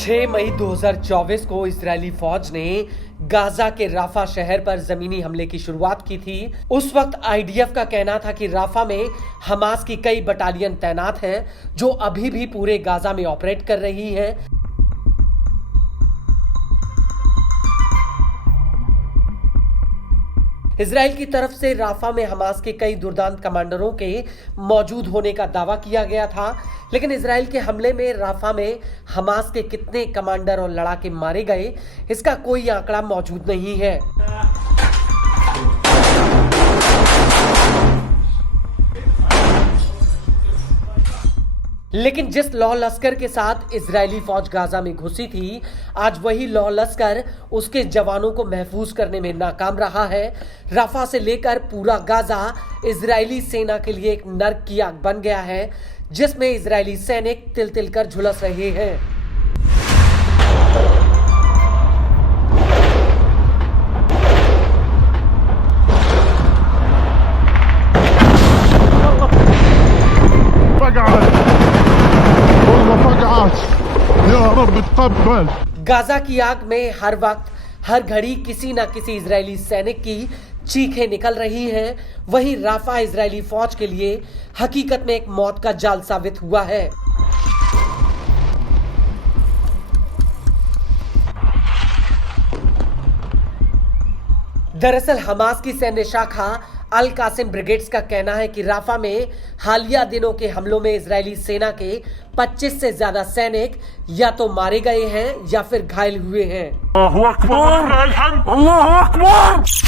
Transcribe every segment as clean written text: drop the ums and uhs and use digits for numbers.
6 मई 2024 को इजरायली फौज ने गाजा के राफा शहर पर जमीनी हमले की शुरुआत की थी। उस वक्त आईडीएफ का कहना था कि राफा में हमास की कई बटालियन तैनात हैं जो अभी भी पूरे गाजा में ऑपरेट कर रही हैं। इजराइल की तरफ से राफा में हमास के कई दुर्दांत कमांडरों के मौजूद होने का दावा किया गया था, लेकिन इजराइल के हमले में राफा में हमास के कितने कमांडर और लड़ाके मारे गए, इसका कोई आंकड़ा मौजूद नहीं है। लेकिन जिस लौ लश्कर के साथ इजरायली फौज गाजा में घुसी थी, आज वही लौ लश्कर उसके जवानों को महफूज करने में नाकाम रहा है। राफा से लेकर पूरा गाजा इजरायली सेना के लिए एक नर्क की आग बन गया है, जिसमें इजरायली सैनिक तिल तिल कर झुलस रहे हैं। गाजा की आग में हर वक्त हर घड़ी किसी न किसी इजरायली सैनिक की चीखें निकल रही हैं। वहीं राफा इजरायली फौज के लिए हकीकत में एक मौत का जाल साबित हुआ है। दरअसल हमास की सैन्य शाखा अल कासिम ब्रिगेड्स का कहना है कि राफा में हालिया दिनों के हमलों में इजरायली सेना के 25 से ज्यादा सैनिक या तो मारे गए हैं या फिर घायल हुए हैं। अल्लाहु अकबर, अल्लाहु अकबर।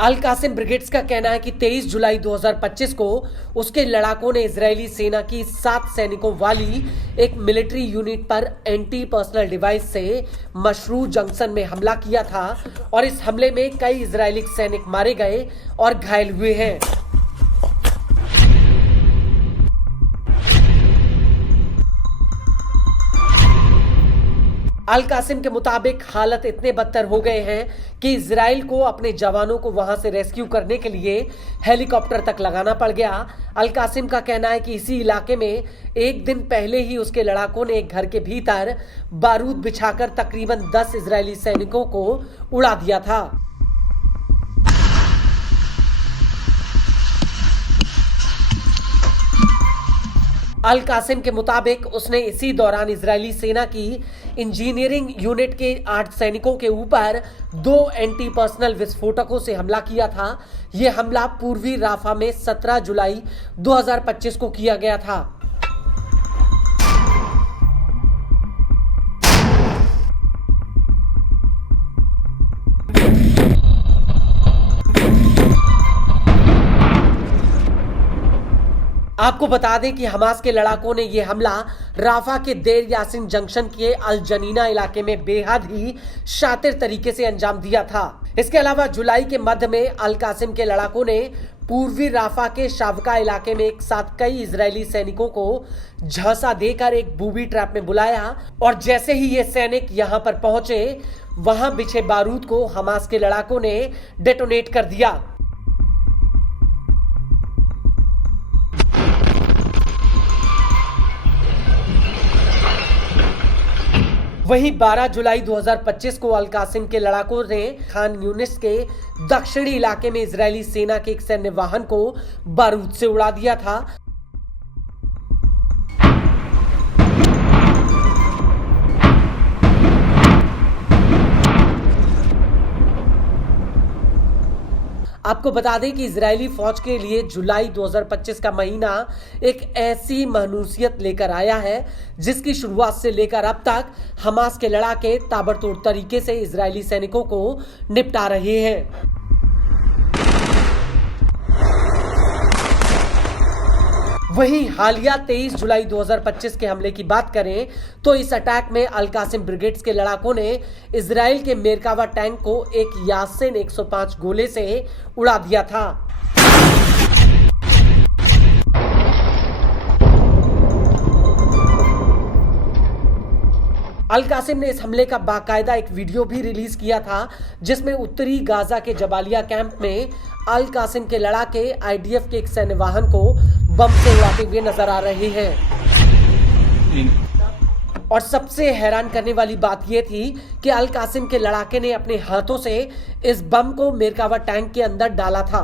अल कासिम ब्रिगेड्स का कहना है कि 23 जुलाई 2025 को उसके लड़ाकों ने इजरायली सेना की 7 सैनिकों वाली एक मिलिट्री यूनिट पर एंटी पर्सनल डिवाइस से मशरू जंक्शन में हमला किया था और इस हमले में कई इजरायली सैनिक मारे गए और घायल हुए हैं। अल कासिम के मुताबिक हालत इतने बदतर हो गए हैं कि इजराइल को अपने जवानों को वहां से रेस्क्यू करने के लिए हेलीकॉप्टर तक लगाना पड़ गया। अल कासिम का कहना है कि इसी इलाके में एक दिन पहले ही उसके लड़ाकों ने एक घर के भीतर बारूद बिछाकर तकरीबन 10 इजरायली सैनिकों को उड़ा दिया था। अल कासिम के मुताबिक उसने इसी दौरान इजरायली सेना की इंजीनियरिंग यूनिट के 8 सैनिकों के ऊपर 2 एंटी पर्सनल विस्फोटकों से हमला किया था। यह हमला पूर्वी राफा में 17 जुलाई 2025 को किया गया था। आपको बता दें कि हमास के लड़ाकों ने यह हमला राफा के देर यासिन जंक्शन के अल जनीना इलाके में बेहद ही शातिर तरीके से अंजाम दिया था। इसके अलावा जुलाई के मध्य में अल कासिम के लड़ाकों ने पूर्वी राफा के शावका इलाके में एक साथ कई इजरायली सैनिकों को झांसा देकर एक बूबी ट्रैप में बुलाया और जैसे ही ये सैनिक यहां पर पहुंचे, वहां बिछे बारूद को हमास के लड़ाकों ने डेटोनेट कर दिया। वहीं 12 जुलाई 2025 को अल कासिम के लड़ाकों ने खान यूनिस के दक्षिणी इलाके में इजरायली सेना के एक सैन्य वाहन को बारूद से उड़ा दिया था। आपको बता दें कि इजरायली फौज के लिए जुलाई 2025 का महीना एक ऐसी मानूसियत लेकर आया है जिसकी शुरुआत से लेकर अब तक हमास के लड़ाके ताबड़तोड़ तरीके से इजरायली सैनिकों को निपटा रहे हैं। वहीं हालिया 23 जुलाई 2025 के हमले की बात करें तो इस अटैक में अल कासिम ब्रिगेड्स के लड़ाकों ने इजराइल के मेरकावा टैंक को एक यासिन 105 गोले से उड़ा दिया था। अल कासिम ने इस हमले का बाकायदा एक वीडियो भी रिलीज किया था, जिसमें उत्तरी गाजा के जबालिया कैंप में अल कासिम के लड़ाके आईडीएफ के एक सैन्य वाहन को बम से उड़ाते हुए नजर आ रहे हैं। और सबसे हैरान करने वाली बात यह थी कि अल कासिम के लड़ाके ने अपने हाथों से इस बम को मेरकावा टैंक के अंदर डाला था।